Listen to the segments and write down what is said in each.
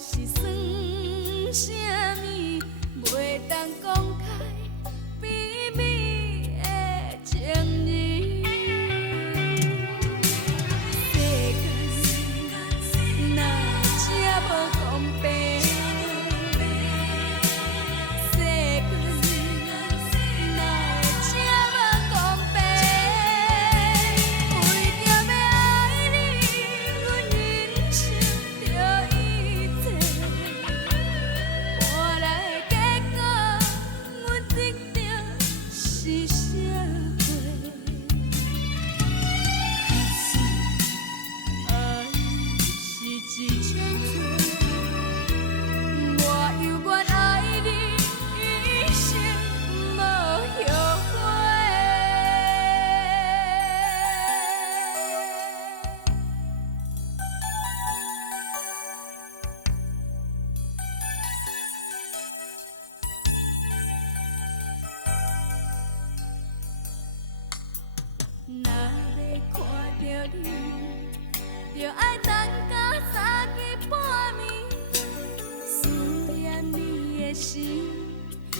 是算啥物，袂当讲开秘密的情人。世间哪这无公平？世间哪这无公平？为着要爱你，阮忍受着一切，换来的结果，阮得到是社会。爱是一场错，我犹原爱你一生无后悔。若要看着你，就爱等到三更半暝，思念你的心，不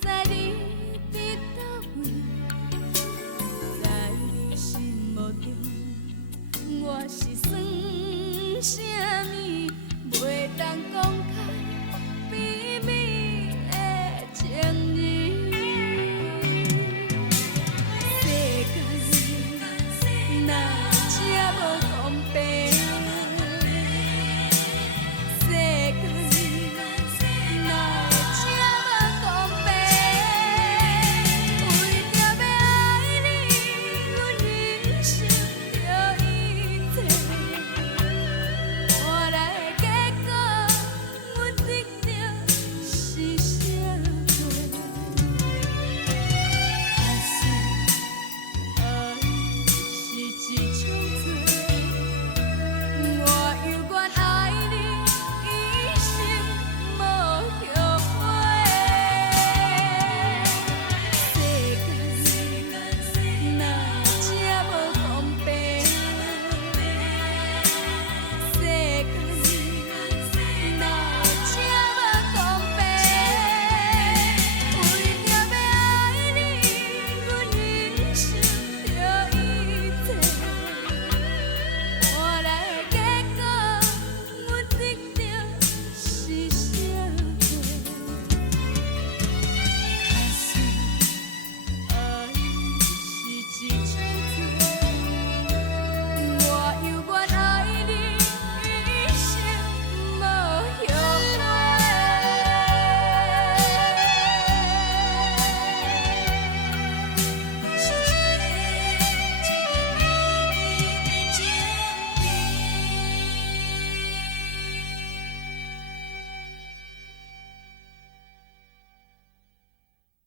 知你伫倒位，在你心目中，我是算啥